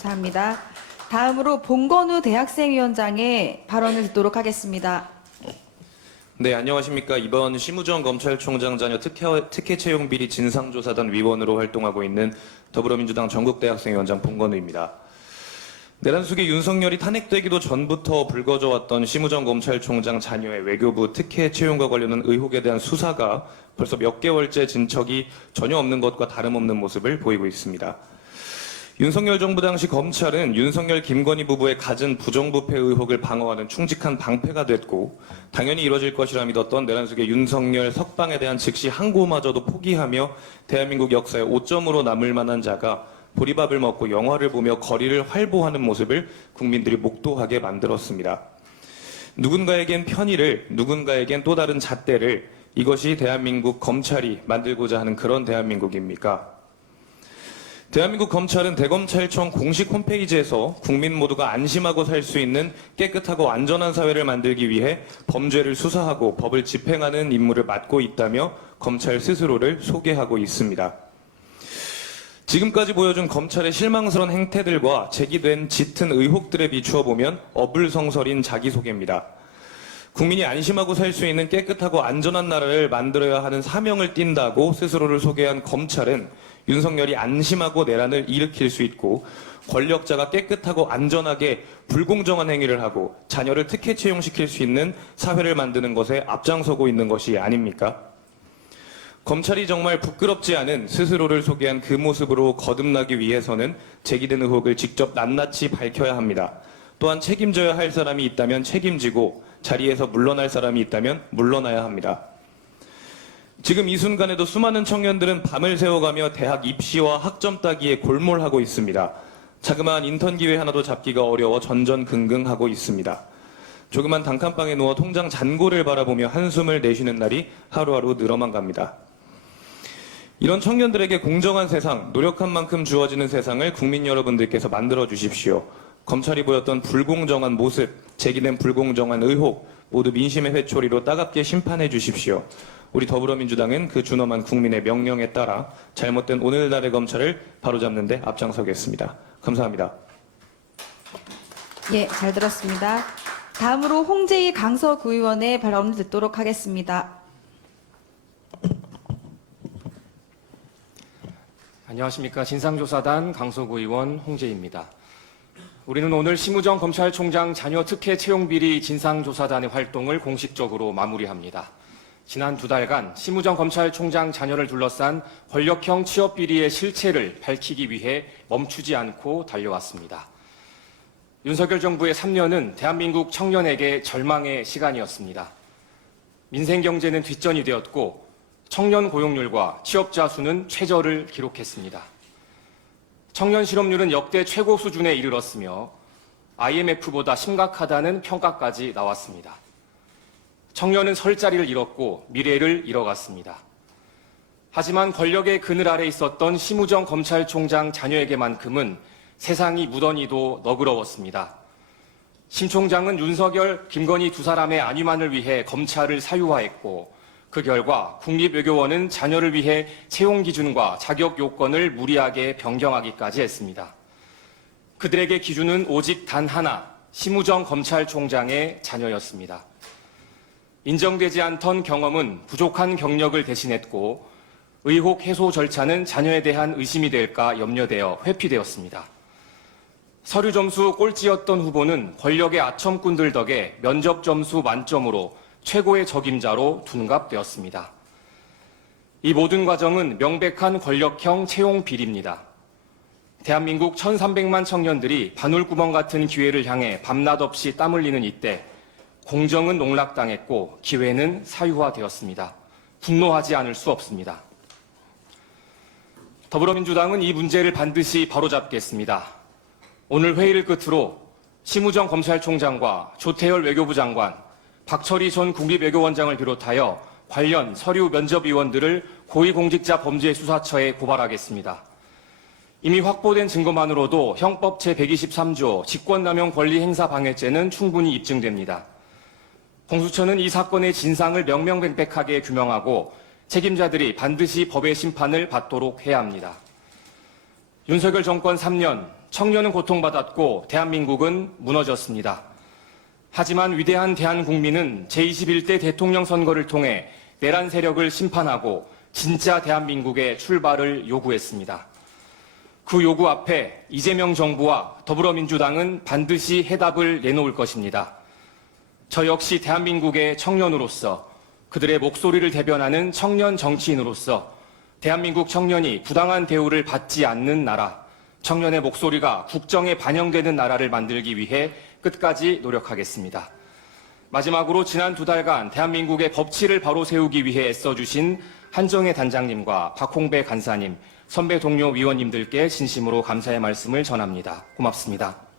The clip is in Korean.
감사합니다. 다음으로 봉건우 대학생위원장의 발언을 듣도록 하겠습니다. 네, 안녕하십니까. 이번 심우정 검찰총장 자녀 특혜 채용 비리 진상조사단 위원으로 활동하고 있는 더불어민주당 전국대학생위원장 봉건우입니다. 내란 속에 윤석열이 탄핵되기도 전부터 불거져 왔던 심우정 검찰총장 자녀의 외교부 특혜 채용과 관련한 의혹에 대한 수사가 벌써 몇 개월째 진척이 전혀 없는 것과 다름없는 모습을 보이고 있습니다. 윤석열 정부 당시 검찰은 윤석열 김건희 부부의 갖은 부정부패 의혹을 방어하는 충직한 방패가 됐고 당연히 이뤄질 것이라 믿었던 내란 속의 윤석열 석방에 대한 즉시 항고마저도 포기하며 대한민국 역사의 오점으로 남을 만한 자가 보리밥을 먹고 영화를 보며 거리를 활보하는 모습을 국민들이 목도하게 만들었습니다. 누군가에겐 편의를, 누군가에겐 또 다른 잣대를, 이것이 대한민국 검찰이 만들고자 하는 그런 대한민국입니까? 대한민국 검찰은 대검찰청 공식 홈페이지에서 국민 모두가 안심하고 살 수 있는 깨끗하고 안전한 사회를 만들기 위해 범죄를 수사하고 법을 집행하는 임무를 맡고 있다며 검찰 스스로를 소개하고 있습니다. 지금까지 보여준 검찰의 실망스러운 행태들과 제기된 짙은 의혹들에 비추어 보면 어불성설인 자기소개입니다. 국민이 안심하고 살 수 있는 깨끗하고 안전한 나라를 만들어야 하는 사명을 띈다고 스스로를 소개한 검찰은 윤석열이 안심하고 내란을 일으킬 수 있고 권력자가 깨끗하고 안전하게 불공정한 행위를 하고 자녀를 특혜 채용시킬 수 있는 사회를 만드는 것에 앞장서고 있는 것이 아닙니까? 검찰이 정말 부끄럽지 않은 스스로를 소개한 그 모습으로 거듭나기 위해서는 제기된 의혹을 직접 낱낱이 밝혀야 합니다. 또한 책임져야 할 사람이 있다면 책임지고 자리에서 물러날 사람이 있다면 물러나야 합니다. 지금 이 순간에도 수많은 청년들은 밤을 새워가며 대학 입시와 학점 따기에 골몰하고 있습니다. 자그마한 인턴 기회 하나도 잡기가 어려워 전전긍긍하고 있습니다. 조그만 단칸방에 누워 통장 잔고를 바라보며 한숨을 내쉬는 날이 하루하루 늘어만 갑니다. 이런 청년들에게 공정한 세상, 노력한 만큼 주어지는 세상을 국민 여러분들께서 만들어 주십시오. 검찰이 보였던 불공정한 모습, 제기된 불공정한 의혹, 모두 민심의 회초리로 따갑게 심판해 주십시오. 우리 더불어민주당은 그 준엄한 국민의 명령에 따라 잘못된 오늘날의 검찰을 바로잡는 데 앞장서겠습니다. 감사합니다. 예, 잘 들었습니다. 다음으로 홍재희 강서구의원의 발언을 듣도록 하겠습니다. 안녕하십니까. 진상조사단 강서구의원 홍재희입니다. 우리는 오늘 심우정 검찰총장 자녀 특혜 채용비리 진상조사단의 활동을 공식적으로 마무리합니다. 지난 2달간 심우정 검찰총장 자녀를 둘러싼 권력형 취업비리의 실체를 밝히기 위해 멈추지 않고 달려왔습니다. 윤석열 정부의 3년은 대한민국 청년에게 절망의 시간이었습니다. 민생경제는 뒷전이 되었고 청년 고용률과 취업자 수는 최저를 기록했습니다. 청년 실업률은 역대 최고 수준에 이르렀으며 IMF보다 심각하다는 평가까지 나왔습니다. 청년은 설 자리를 잃었고 미래를 잃어갔습니다. 하지만 권력의 그늘 아래 있었던 심우정 검찰총장 자녀에게만큼은 세상이 무던히도 너그러웠습니다. 심 총장은 윤석열, 김건희 두 사람의 안위만을 위해 검찰을 사유화했고 그 결과 국립외교원은 자녀를 위해 채용 기준과 자격 요건을 무리하게 변경하기까지 했습니다. 그들에게 기준은 오직 단 하나, 심우정 검찰총장의 자녀였습니다. 인정되지 않던 경험은 부족한 경력을 대신했고 의혹 해소 절차는 자녀에 대한 의심이 될까 염려되어 회피되었습니다. 서류 점수 꼴찌였던 후보는 권력의 아첨꾼들 덕에 면접 점수 만점으로 최고의 적임자로 둔갑되었습니다. 이 모든 과정은 명백한 권력형 채용 비리입니다. 대한민국 1,300만 청년들이 바늘구멍 같은 기회를 향해 밤낮 없이 땀 흘리는 이때 공정은 농락당했고 기회는 사유화되었습니다. 분노하지 않을 수 없습니다. 더불어민주당은 이 문제를 반드시 바로잡겠습니다. 오늘 회의를 끝으로 심우정 검찰총장과 조태열 외교부 장관, 박철희 전 국립외교원장을 비롯하여 관련 서류 면접위원들을 고위공직자범죄수사처에 고발하겠습니다. 이미 확보된 증거만으로도 형법 제123조 직권남용 권리행사방해죄는 충분히 입증됩니다. 공수처는 이 사건의 진상을 명명백백하게 규명하고 책임자들이 반드시 법의 심판을 받도록 해야 합니다. 윤석열 정권 3년 청년은 고통받았고 대한민국은 무너졌습니다. 하지만 위대한 대한국민은 제21대 대통령 선거를 통해 내란 세력을 심판하고 진짜 대한민국의 출발을 요구했습니다. 그 요구 앞에 이재명 정부와 더불어민주당은 반드시 해답을 내놓을 것입니다. 저 역시 대한민국의 청년으로서, 그들의 목소리를 대변하는 청년 정치인으로서 대한민국 청년이 부당한 대우를 받지 않는 나라, 청년의 목소리가 국정에 반영되는 나라를 만들기 위해 끝까지 노력하겠습니다. 마지막으로 지난 2달간 대한민국의 법치를 바로 세우기 위해 애써주신 한정혜 단장님과 박홍배 간사님, 선배 동료 위원님들께 진심으로 감사의 말씀을 전합니다. 고맙습니다.